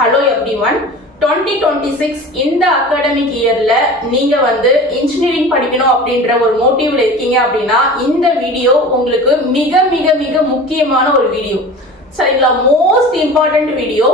Hello everyone. 2026 இந்த academic இயர்ல நீங்க இன்ஜினியரிங் படிக்கணும் அப்படின்ற ஒரு மோட்டிவ்ல இருக்கீங்க அப்படின்னா இந்த வீடியோ உங்களுக்கு மிக மிக மிக முக்கியமான ஒரு வீடியோ. சரிங்களா? Most important video.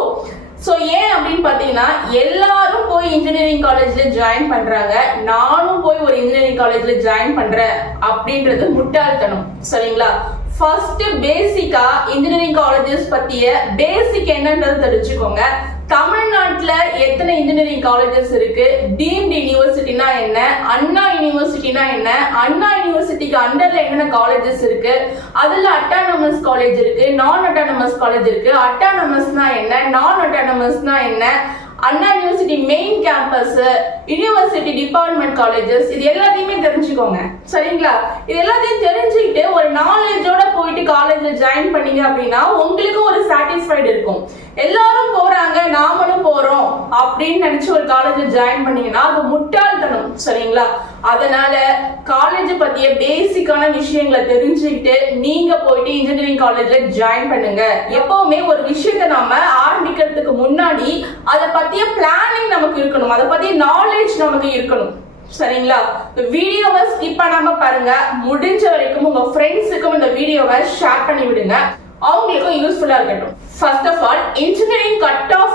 சோ ஏன் அப்படின்னு பாத்தீங்கன்னா எல்லாரும் போய் இன்ஜினியரிங் காலேஜ்ல ஜாயின் பண்றாங்க, நானும் போய் ஒரு இன்ஜினியரிங் காலேஜ்ல ஜாயின் பண்றேன் அப்படின்றது முட்டாள்தனம். சரிங்களா? ஃபர்ஸ்ட் பேசிக்கா இன்ஜினியரிங் காலேஜஸ் பத்திய பேசிக் என்னன்றது தெரிஞ்சுக்கோங்க. தமிழ்நாட்டுல எத்தனை இன்ஜினியரிங் காலேஜஸ் இருக்கு, டீம்டு யூனிவர்சிட்டினா என்ன, அண்ணா யூனிவர்சிட்டினா என்ன, அண்ணா யூனிவர்சிட்டிக்கு அண்டர்ல என்னென்ன காலேஜஸ் இருக்கு, அதுல அட்டானமஸ் காலேஜ் இருக்கு, நான் அட்டானமஸ் காலேஜ் இருக்கு, அட்டானமஸ்னா என்ன, நான் அட்டானமஸ்னா என்ன, Anna university main campus, university department colleges, இது எல்லாத்தையுமே தெரிஞ்சுக்கோங்க. சரிங்களா? இது எல்லாத்தையும் தெரிஞ்சுக்கிட்டு ஒரு நாலேஜோட போயிட்டு காலேஜ்ல ஜாயின் பண்ணீங்க அப்படின்னா உங்களுக்கு ஒரு சாட்டிஸ்ஃபைடு இருக்கும். எல்லாரும் போறாங்க நாமளும் போறோம் அப்படின்னு நினைச்சு ஒரு காலேஜ்ல ஜாயின் பண்ணீங்கன்னா அது முட்டாள்தனம். சரிங்களா? அதனால காலேஜ் பத்திய பேசிக்கான விஷயங்களை தெரிஞ்சுக்கிட்டு நீங்க போயிட்டு இன்ஜினியரிங் காலேஜ்ல ஜாயின் பண்ணுங்க. எப்பவுமே ஒரு விஷயத்தை நாம ஆரம்பிக்கிறதுக்கு முன்னாடி அதை பத்திய பிளானிங் நமக்கு இருக்கணும், அதை பத்திய நாலேஜ் நமக்கு இருக்கணும். சரிங்களா? வீடியோவை ஸ்கிப் பண்ணாம பாருங்க. முடிஞ்ச வரைக்கும் உங்க ஃப்ரெண்ட்ஸுக்கும் இந்த வீடியோவை ஷேர் பண்ணி விடுங்க, அவங்களுக்கும் யூஸ்ஃபுல்லா இருக்கட்டும். First of all engineering cut off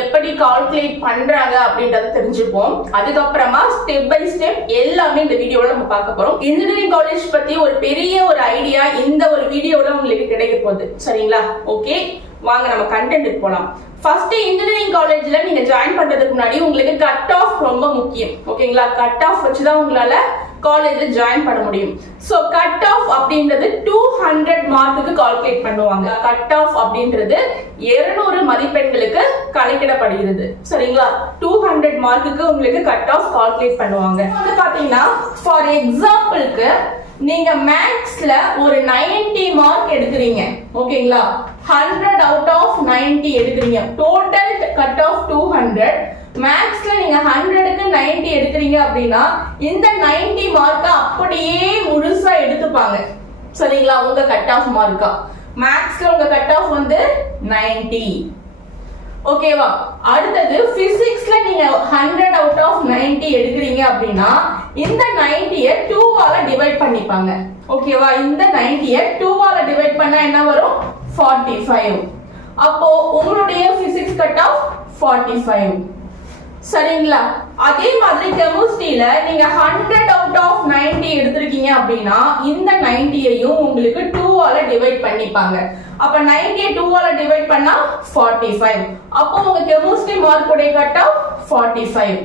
எப்படி கால்குலேட் பண்றாங்க அப்படின்றத தெரிஞ்சுப்போம். அதுக்கப்புறமா ஸ்டெப் பை ஸ்டெப் எல்லாமே இந்த வீடியோல நம்ம பார்க்க போறோம். இன்ஜினியரிங் காலேஜ் பத்தி ஒரு பெரிய ஒரு ஐடியா இந்த ஒரு வீடியோல உங்களுக்கு கிடைக்க போகுது. சரிங்களா? ஓகே, வாங்க நம்ம கண்டென்ட் போலாம். ஃபர்ஸ்ட் இன்ஜினியரிங் காலேஜ்ல நீங்க ஜாயின் பண்றதுக்கு முன்னாடி உங்களுக்கு கட் ஆஃப் ரொம்ப முக்கியம். ஓகேங்களா? கட் ஆஃப் வச்சுதான் உங்களால காலேஜ்ல ஜாயின் பண்ண முடியும். சோ கட் ஆஃப் அப்படின்றது 200 மார்க்குக்கு கால்குலேட் பண்ணுவாங்க. கட் ஆஃப் அப்படின்றது 200 மதிப்பெண்களுக்கு கணக்கிடப்படுகிறது. சரிங்களா? 200 மார்க்குக்கு உங்களுக்கு கட் ஆஃப் கால்குலேட் பண்ணுவாங்க. பாத்தீங்கன்னா ஃபார் எக்ஸாம்பிளுக்கு நீங்க மேத்ஸ்ல ஒரு 90 மார்க் எடுக்கிறீங்க. ஓகேங்களா? 100 அவுட் ஆஃப் 90 எடுக்கிறீங்க. Total cut off 200. மேத்ஸ்ல நீங்க 100க்கு 90 எடுக்கிறீங்க அப்படின்னா இந்த 90 மார்க்க அப்படியே முழுசா எடுத்துப்பாங்க. சரிங்களா? உங்க கட் ஆஃப் மார்க்கா மேத்ஸ்ல உங்க கட் ஆஃப் 90. ஓகேவா? அடுத்தது பிசிக்ஸ்ல நீங்க 100 அவுட் ஆஃப் 90 எடுக்கிறீங்க அப்படின்னா இந்த 90ய 2 ஆல டிவைட் பண்ணிப்பாங்க. ஓகேவா? இந்த 90ய 2 ஆல டிவைட் பண்ணா என்ன வரும்? 45. அப்போ உங்களுடைய பிசிக்ஸ் கட் ஆஃப் 45. சரிங்களா? அதே மாதிரி கெமிஸ்ட்ரியில நீங்க 100 அவுட் ஆஃப் 90 எடுத்திருக்கீங்க அப்படின்னா இந்த 90யையும் உங்களுக்கு 2 ஆல டிவைட் பண்ணிப்பாங்க. அப்ப 90ய 2 ஆல டிவைட் பண்ணா 45. அப்போ உங்க கெமிஸ்ட்ரி மார்க் உடைய கட் ஆஃப் 45.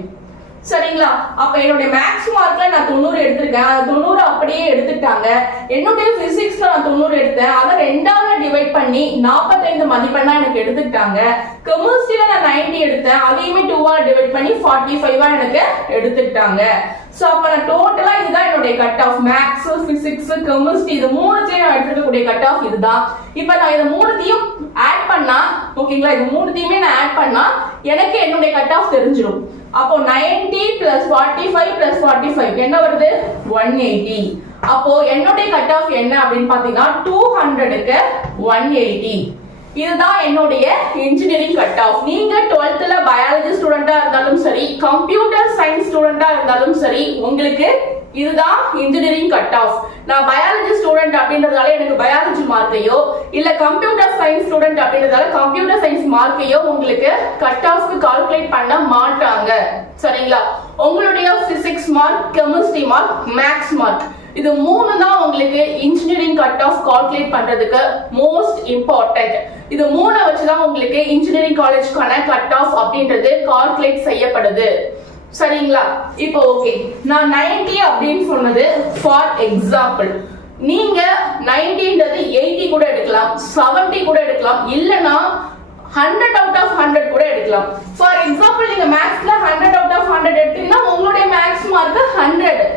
சரிங்களா? அப்ப என்னுடைய மேத்ஸ் மார்க்ல நான் 90 எடுத்திருக்கேன், அந்த 90 அப்படியே எடுத்துட்டாங்க. என்னுடைய பிசிக்ஸ்ல நான் 90 எடுத்தேன், அதை 2ஆல டிவைட் பண்ணி 45 மதிப்பெண்ணா எனக்கு எடுத்துட்டாங்க. கெமிஸ்ட்ரியில நான் 90 எடுத்தேன், அதையுமே 2ஆல டிவைட் பண்ணி 45ஆ எனக்கு எடுத்துட்டாங்க. சோ அப்ப நான் டோட்டலா இதுதான் என்னுடைய cut off. Maths, physics, chemistry இது மூணுத்தையும் நான் எடுத்துக்கக்கூடிய கட் ஆஃப் இதுதான். இப்ப நான் இது மூணுத்தையும் ஆட் பண்ணா, ஓகேங்களா, இது மூணுத்தையுமே நான் ஆட் பண்ணா எனக்கு என்னுடைய கட் ஆஃப் தெரிஞ்சிடும். அப்போ 90 plus 45 plus 45 என்ன வருது? 180. அப்போ என்னுடைய கட் ஆஃப் என்ன அப்படின்னு பாத்தீங்கன்னா 200க்கு 180. இதுதான் என்னுடைய இன்ஜினியரிங் கட் ஆஃப். நீங்க 12th பயாலஜி ஸ்டூடெண்டா இருந்தாலும் சரி, கம்ப்யூட்டர் சயின்ஸ் ஸ்டூடெண்டா இருந்தாலும் சரி, உங்களுக்கு இதுதான் இன்ஜினியரிங் கட் ஆஃப். நான் பயாலஜி ஸ்டூடெண்ட் அப்படின்றதால எனக்கு பயாலஜி மார்க்கையோ இல்ல கம்ப்யூட்டர் சயின்ஸ் ஸ்டூடெண்ட் அப்படின்றதால கம்ப்யூட்டர் சயின்ஸ் மார்க்கையோ உங்களுக்கு கட் ஆஃப்க்கு கால்குலேட் பண்ண மாட்டாங்க. சரிங்களா? உங்களுடைய physics mark, chemistry mark, maths mark இது மூணு தான் உங்களுக்கு இன்ஜினியரிங் கட் ஆஃப் கால்குலேட் பண்றதுக்கு மோஸ்ட் இம்பார்ட்டன்ட். இது மூணை வச்சுதான் உங்களுக்கு இன்ஜினியரிங் காலேஜ்க்கான கட் ஆஃப் அப்படின்றது கால்குலேட் செய்யப்படுது. சரிங்களா? இப்போ ஓகே, நான் 90 அப்படின்னு சொன்னது ஃபார் எக்ஸாம்பிள். நீங்க 90ன்றது 80 கூட எடுக்கலாம், 70 கூட எடுக்கலாம், இல்லனா 100 அவுட் ஆஃப் 100 கூட எடுக்கலாம். ஃபார் எக்ஸாம்பிள் நீங்க மேத்ஸ்ல 100 அவுட் ஆஃப் 100 எடுத்தீங்கன்னா உங்களுடைய மேத்ஸ் மார்க் 100,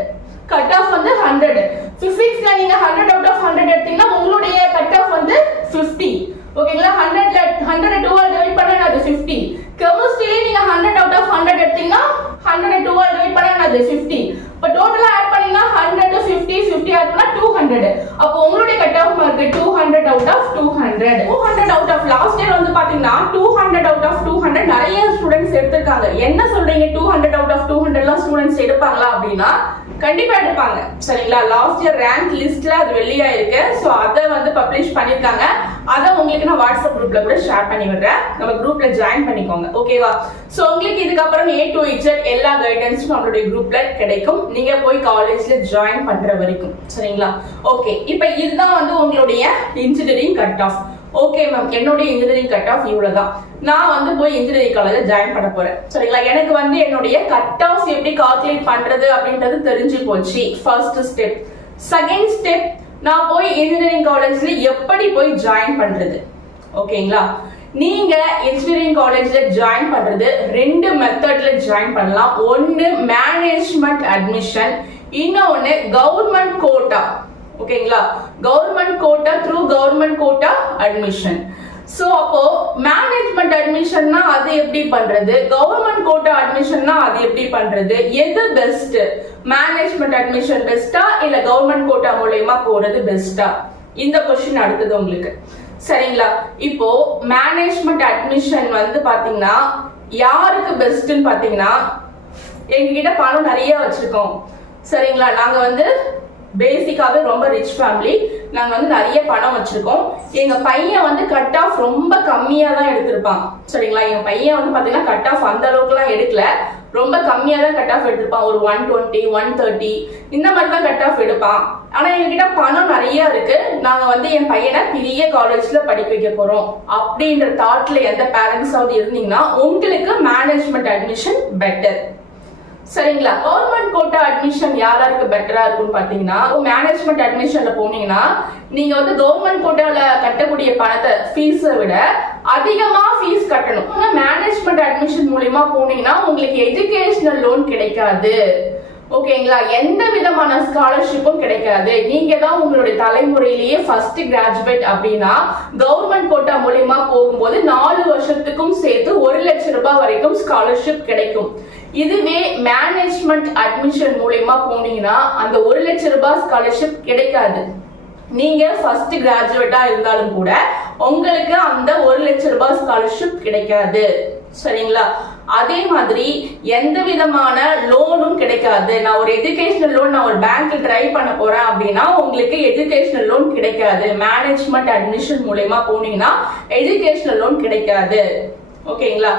கட் ஆஃப் 100. பிசிக்ஸ்ல நீங்க 100 அவுட் ஆஃப் 100 எடுத்தீங்கன்னா உங்களுடைய கட் ஆஃப் 50. ஓகேங்களா? 100ல 100 2 ஆல் டிவைட் பண்ணா அது 50. கெமிஸ்ட்ரியில நீங்க 100 அவுட் ஆஃப் 100 எடுத்தீங்கன்னா 100 2 ஆல் டிவைட் பண்ணா அது 50. இப்ப டோட்டலா ஆட் பண்ணீங்கன்னா 100 to 50 50 ஆட் பண்ணா 200. அப்போ உங்களுடைய cut off mark 200 out of 200. 200 out of last year பாத்தீங்கன்னா 200 அவுட் ஆஃப் 200 ஸ்டூடெண்ட்ஸ் எடுத்திருக்காங்க. என்ன சொல்றீங்க 200 out of 200 ஸ்டூடெண்ட்ஸ் எடுப்பாங்களா அப்படின்னா கண்டிப்பா எடுப்பாங்க. சரிங்களா? லாஸ்ட் இயர் ரேங்க் லிஸ்ட்ல அது வெளியா இருக்கு. சோ அத வந்து பப்ளிஷ் பண்ணிருக்காங்க. அத உங்களுக்கு நான் வாட்ஸ்அப் குரூப்ல கூட ஷேர் பண்ணி விடுறேன். நம்ம குரூப்ல ஜாயின் பண்ணிக்கோங்க. ஓகேவா? சோ உங்களுக்கு இதுக்கு அப்புறம் A to Z எல்லா கைடன்ஸும் நம்மளுடைய குரூப்ல கிடைக்கும். நீங்க போய் காலேஜ்ல ஜாயின் பண்ற வரைக்கும். சரிங்களா? ஓகே, இப்போ இதுதான் வந்து உங்களுடைய engineering cut of. Okay ma'am, என்னுடைய இன்ஜினியரிங் கட் ஆஃப் இவ்வளவுதான். நான் வந்து போய் இன்ஜினியரிங் காலேஜ்ல ஜாயின் பண்ண போறேன். சரிங்களா? எனக்கு வந்து என்னுடைய கட் ஆஃப் எப்படி கால்குலேட் பண்றது அப்படின்றது தெரிஞ்சு போச்சு. First step. செகண்ட் ஸ்டெப், நான் போய் இன்ஜினியரிங் காலேஜ்ல எப்படி போய் ஜாயின் பண்றது. ஓகேங்களா? நீங்க இன்ஜினியரிங் காலேஜ்ல ஜாயின் பண்றது ரெண்டு மெத்தட்ல ஜாயின் பண்ணலாம். ஒன்னு மேனேஜ்மெண்ட் அட்மிஷன், இன்னொன்னு கவர்மெண்ட் கோட்டா. ஓகேங்களா? Government quota through government quota admission. So அப்போ மேனேஜ்மெண்ட் அட்மிஷன்னா அது எப்படி பண்றது, கவர்மெண்ட் கோட்டா அட்மிஷன்னா அது எப்படி பண்றது, எது பெஸ்ட்? மேனேஜ்மெண்ட் அட்மிஷன் பெஸ்டா இல்ல கவர்மெண்ட் கோட்டா மூலமா போறது பெஸ்டா? இந்த क्वेश्चन அடுத்தது உங்களுக்கு. சரிங்களா? இப்போ மேனேஜ்மெண்ட் அட்மிஷன் வந்து பாத்தீங்கன்னா யாருக்கு பெஸ்ட்னு பாத்தீங்கன்னா, எங்ககிட்ட பணம் நிறைய வச்சிருக்கோம். சரிங்களா? நாங்க வந்து பேசிக்காவே ரொம்ப ரிச் ஃபேமிலி. நாங்க வந்து நிறைய பணம் வச்சிருக்கோம். எங்க பையன் வந்து கட் ஆஃப் ரொம்ப கம்மியா தான் எடுத்திருப்பான். சரிங்களா? எங்க பையன் வந்து பாத்தீங்கன்னா கட் ஆஃப் அந்த அளவுக்கு எல்லாம் எடுக்கல, ரொம்ப கம்மியா தான் கட் ஆஃப் எடுத்திருப்பான். ஒரு 120 130 இந்த மாதிரி தான் கட் ஆஃப் எடுப்பான். ஆனா எங்ககிட்ட பணம் நிறைய இருக்கு, நாங்க வந்து என் பையனை பெரிய காலேஜ்ல படிக்க வைக்க போறோம் அப்படின்ற தாட்ல எந்த பேரண்ட்ஸாவது இருந்தீங்கன்னா உங்களுக்கு மேனேஜ்மெண்ட் அட்மிஷன் பெட்டர். சரிங்களா? கவர்மெண்ட் கோட்டா அட்மிஷன் யாருக்கு பெட்டரா இருக்கும்னு பாத்தீங்கன்னா, மேனேஜ்மெண்ட் அட்மிஷன்ல போனீங்கன்னா நீங்க வந்து கவர்மெண்ட் கோட்டால கட்டக்கூடிய பணத்தை ஃபீஸை விட அதிகமா ஃபீஸ் கட்டணும். மேனேஜ்மெண்ட் அட்மிஷன் மூலமா போனீங்கன்னா உங்களுக்கு எஜுகேஷனல் லோன் கிடைக்காது. ஓகேங்களா? எந்த விதமான ஸ்காலர்ஷிப்பும் கிடைக்காது. நீங்க தான் உங்களுடைய தலைமுறையிலேயே ஃபர்ஸ்ட் கிராஜுவேட் அப்படின்னா கவர்மெண்ட் கோட்டா மூலமா போகும்போது 4 வருஷத்துக்கும் சேர்த்து 1 லட்சம் ரூபாய் வரைக்கும் ஸ்காலர்ஷிப் கிடைக்கும். இதுவே மேனேஜ்மெண்ட் அட்மிஷன் மூலமா போனீங்கன்னா அந்த 1 லட்சம் ரூபாய் ஸ்காலர்ஷிப் கிடைக்காது. நீங்க ஃபர்ஸ்ட் கிராஜுவேட்டா இருந்தாலும் கூட உங்களுக்கு அந்த 1 லட்சம் ரூபாய் ஸ்காலர்ஷிப் கிடைக்காது. சரிங்களா? அதே மாதிரி எந்த விதமான லோனும் கிடைக்காது. நான் ஒரு எஜுகேஷனல் லோன் நான் ஒரு பேங்க்ல ட்ரை பண்ண போறேன் அப்படின்னா உங்களுக்கு எஜுகேஷனல் லோன் கிடைக்காது. மேனேஜ்மெண்ட் அட்மிஷன் மூலமா போனீங்கன்னா எஜுகேஷனல் லோன் கிடைக்காது. ஓகேங்களா?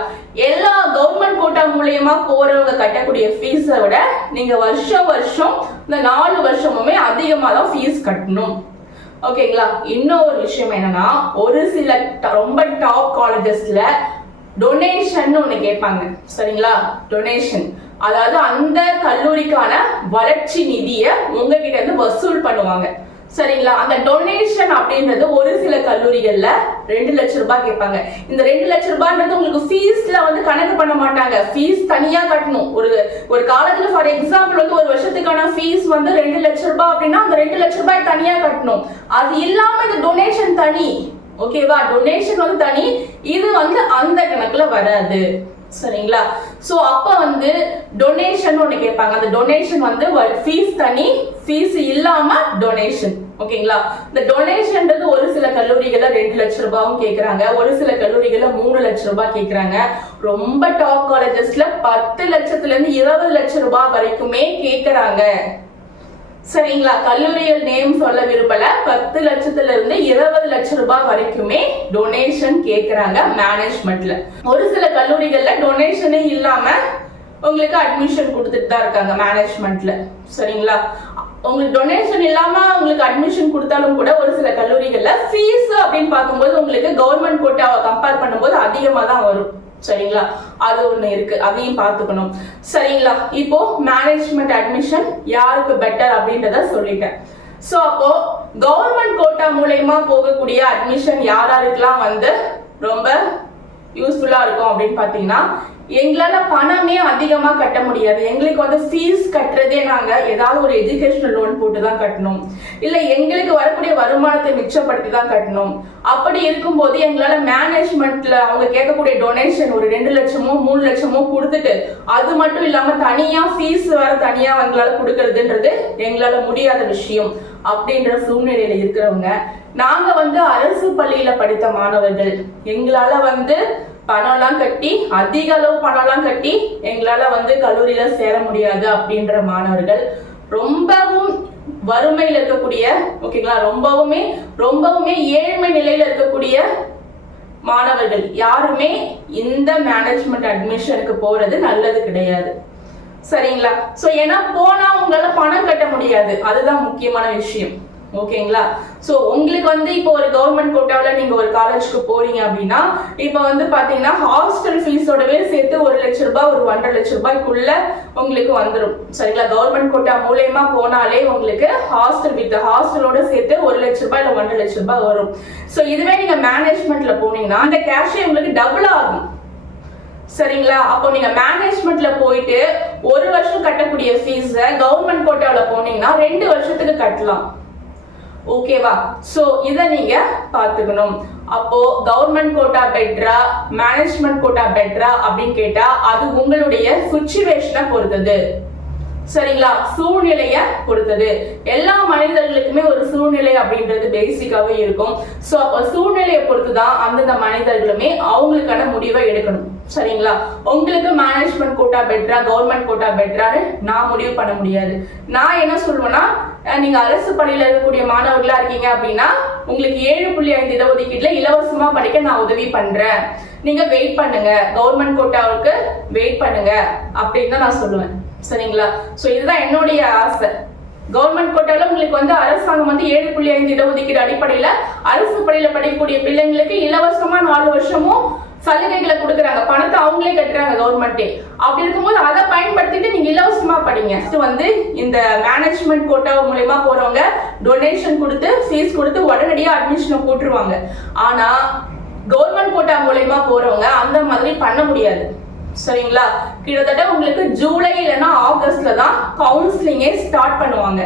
எல்லா கவர்மெண்ட் கோட்டா மூலமா போறவங்க கட்டக்கூடிய ஃபீஸை விட நீங்க வருஷம் இந்த 4 வருஷமுமே அதிகமா தான் ஃபீஸ் கட்டணும். ஓகேங்களா? இன்னொரு விஷயம் என்னன்னா, ஒரு சில ரொம்ப டாப் காலேஜஸ்ல டொனேஷன் ஒண்ணு கேட்பாங்க. சரிங்களா? டொனேஷன் அதாவது அந்த கல்லூரிக்கான வளர்ச்சி நிதியை உங்ககிட்ட இருந்து வசூல் பண்ணுவாங்க. சரிங்களா? அந்த டொனேஷன் அப்படின்றது ஒரு சில கல்லூரிகள்ல 2 லட்சம் ரூபாய் கேட்பாங்க. இந்த 2 லட்சம் ரூபாய்ன்றது உங்களுக்கு ஃபீஸ்ல வந்து கணக்கு பண்ண மாட்டாங்க. ஃபீஸ் தனியா கட்டணும். ஒரு காலேஜ்ல ஃபார் எக்ஸாம்பிள் வந்து ஒரு வருஷத்துக்கான ஃபீஸ் வந்து 2 லட்சம் ரூபாய் அப்படின்னா அந்த 2 லட்சம் ரூபாய் தனியா கட்டணும். அது இல்லாம இந்த டொனேஷன் தனி. ஓகேவா? டொனேஷன் வந்து தனி, இது வந்து அந்த கணக்குல வராது. சரிங்களா? சோ அப்ப வந்து டொனேஷன் ஒண்ணு கேட்பாங்க. அந்த டொனேஷன் வந்து ஃபீஸ் தனி, ஃபீஸ் இல்லாம டொனேஷன். ஓகேங்களா? இந்த டொனேஷன்ன்றது ஒரு சில கல்லூரிகள்ல 2 லட்சம் ரூபாயும் கேக்குறாங்க, ஒரு சில கல்லூரிகள்ல 3 லட்சம் ரூபாய் கேக்குறாங்க. ரொம்ப டாப் காலேஜஸ்ல 10 லட்சத்துல இருந்து 20 லட்சம் ரூபாய் வரைக்குமே கேக்குறாங்க. சரிங்களா? கல்லூரிகள் நேம் சொல்ல விரும்பல, 10 லட்சத்துல இருந்து 20 லட்சம் ரூபாய் வரைக்குமே டொனேஷன் கேக்குறாங்க மேனேஜ்மெண்ட்ல. ஒரு சில கல்லூரிகள்ல டொனேஷனே இல்லாம உங்களுக்கு அட்மிஷன் கொடுத்துட்டு தான் இருக்காங்க மேனேஜ்மெண்ட்ல. சரிங்களா? உங்களுக்கு டொனேஷன் இல்லாம உங்களுக்கு அட்மிஷன் கொடுத்தாலும் கூட ஒரு சில கல்லூரிகள்ல ஃபீஸ் அப்படின்னு பார்க்கும்போது உங்களுக்கு கவர்மெண்ட் கோட்டாவை கம்பேர் பண்ணும்போது அதிகமா தான் வரும். சரிங்களா? அது ஒண்ணு இருக்கு, அதையும் பார்த்துக்கணும். சரிங்களா? இப்போ மேனேஜ்மெண்ட் அட்மிஷன் யாருக்கு பெட்டர் அப்படின்றத சொல்லிட்டேன். சோ அப்போ கவர்மெண்ட் கோட்டா மூலமா போகக்கூடிய அட்மிஷன் யாராருக்கெல்லாம் வந்து ரொம்ப யூஸ்ஃபுல்லா இருக்கும் அப்படின்னு பாத்தீங்கன்னா, எங்களால பணமே அதிகமா கட்ட முடியாது. எங்களுக்கு வந்து ஃபீஸ் கட்டுறதே நாங்க ஏதாவது ஒரு எஜுகேஷனல் லோன் போட்டு தான் கட்டணும், இல்ல எங்களுக்கு வரக்கூடிய வருமானத்தை மிச்சப்படுத்தி தான் கட்டணும். அப்படி இருக்கும்போது எங்களால மேனேஜ்மெண்ட்ல அவங்க கேட்கக்கூடிய டொனேஷன் ஒரு 2 லட்சமோ 3 லட்சமோ கொடுத்துட்டு அது மட்டும் இல்லாம தனியா ஃபீஸ் வேற தனியா எங்களால கொடுக்கறதுன்றது எங்களால முடியாத விஷயம். அப்படின்ற சூழ்நிலையில இருக்கிறவங்க, நாங்க வந்து அரசு பள்ளியில படித்த மாணவர்கள், எங்களால வந்து பணம்லாம் கட்டி அதிக அளவு பணம்லாம் கட்டி எங்களால வந்து கல்லூரியில சேர முடியாது அப்படின்ற மாணவர்கள், ரொம்பவும் வறுமையில இருக்கக்கூடிய, ஓகேங்களா, ரொம்பவுமே ஏழ்மை நிலையில இருக்கக்கூடிய மாணவர்கள் யாருமே இந்த மேனேஜ்மெண்ட் அட்மிஷனுக்கு போறது நல்லது கிடையாது. சரிங்களா? சோ ஏன்னா போனா உங்களால பணம் கட்ட முடியாது, அதுதான் முக்கியமான விஷயம். ஓகேங்களா? சோ உங்களுக்கு வந்து இப்போ ஒரு கவர்மெண்ட் கோட்டாவில நீங்க ஒரு காலேஜ்க்கு போறீங்க அப்படின்னா, இப்போ வந்து பாத்தீங்கன்னா ஹாஸ்டல் ஃபீஸோடவே சேர்த்து 1 லட்ச ரூபாய், ஒரு 1.5 லட்ச ரூபாய்க்குள்ள உங்களுக்கு வந்துடும். சரிங்களா? கவர்மெண்ட் கோட்டா மூலமா போனாலே உங்களுக்கு ஹாஸ்டலோட சேர்த்து 1 லட்ச ரூபாய் இல்ல 1.5 லட்ச ரூபாய் வரும். சோ இதுவே நீங்க மேனேஜ்மெண்ட்ல போனீங்கன்னா அந்த கேஷே உங்களுக்கு டபுள் ஆகும். சரிங்களா? அப்போ நீங்க மேனேஜ்மெண்ட்ல போயிட்டு 1 வருஷம் கட்டக்கூடிய ஃபீஸ கவர்மெண்ட் கோட்டாவில போனீங்கன்னா 2 வருஷத்துக்கு கட்டலாம். ஓகேவா? சோ இத நீங்க பாத்துக்கணும். அப்போ கவர்மெண்ட் கோட்டா பெட்டரா, மேனேஜ்மெண்ட் கோட்டா பெட்டரா அப்படின்னு கேட்டா அது உங்களுடைய சிச்சுவேஷனை பொறுத்தது. சரிங்களா? சூழ்நிலைய பொறுத்தது. எல்லா மனிதர்களுக்குமே ஒரு சூழ்நிலை அப்படின்றது பேசிக்காவே இருக்கும். சோ அப்ப சூழ்நிலையை பொறுத்துதான் அந்தந்த மனிதர்களுமே அவங்களுக்கான முடிவை எடுக்கணும். சரிங்களா? உங்களுக்கு மேனேஜ்மெண்ட் கோட்டா பெட்டரா, கவர்மெண்ட் கோட்டா பெட்டரான்னு நான் முடிவு பண்ண முடியாது. நான் என்ன சொல்லுவேன்னா, நீங்க அரசு பள்ளியில இருக்கக்கூடிய மாணவர்களா இருக்கீங்க அப்படின்னா உங்களுக்கு 7.5 இடஒதுக்கீட்டுல இலவசமா படிக்க நான் உதவி பண்றேன், நீங்க வெயிட் பண்ணுங்க, கவர்மெண்ட் கோட்டாவுக்கு வெயிட் பண்ணுங்க அப்படின்னு தான் நான் சொல்லுவேன். சரிங்களா? சோ இதுதான் என்னுடைய ஆசை. கவர்மெண்ட் கோட்டால உங்களுக்கு வந்து அரசாங்கம் வந்து 7.5 இடஒதுக்கீடு அடிப்படையில அரசு பள்ளியில படிக்கக்கூடிய பிள்ளைங்களுக்கு இலவசமா 4 வருஷமும் சலுகைகளை கொடுக்குறாங்க, பணத்தை அவங்களே கட்டுறாங்க கவர்மெண்டே. அப்படி இருக்கும்போது அதை பயன்படுத்திட்டு நீங்க இலவசமா படிங்க. வந்து இந்த மேனேஜ்மெண்ட் கோட்டா மூலமா போறவங்க டொனேஷன் கொடுத்து ஃபீஸ் கொடுத்து உடனடியா அட்மிஷன் போட்டுருவாங்க. ஆனா கவர்மெண்ட் கோட்டா மூலமா போறவங்க அந்த மாதிரி பண்ண முடியாது. சரிங்களா? கிட்டத்தட்ட உங்களுக்கு ஜூலை இல்லைன்னா ஆகஸ்ட்ல தான் கவுன்சிலிங்கே ஸ்டார்ட் பண்ணுவாங்க.